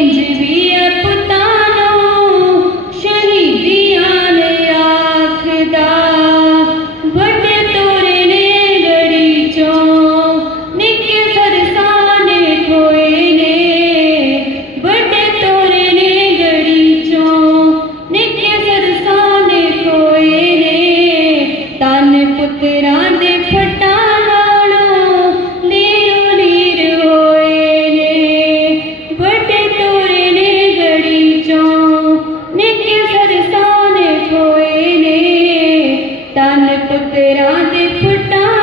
in तेरा फुटा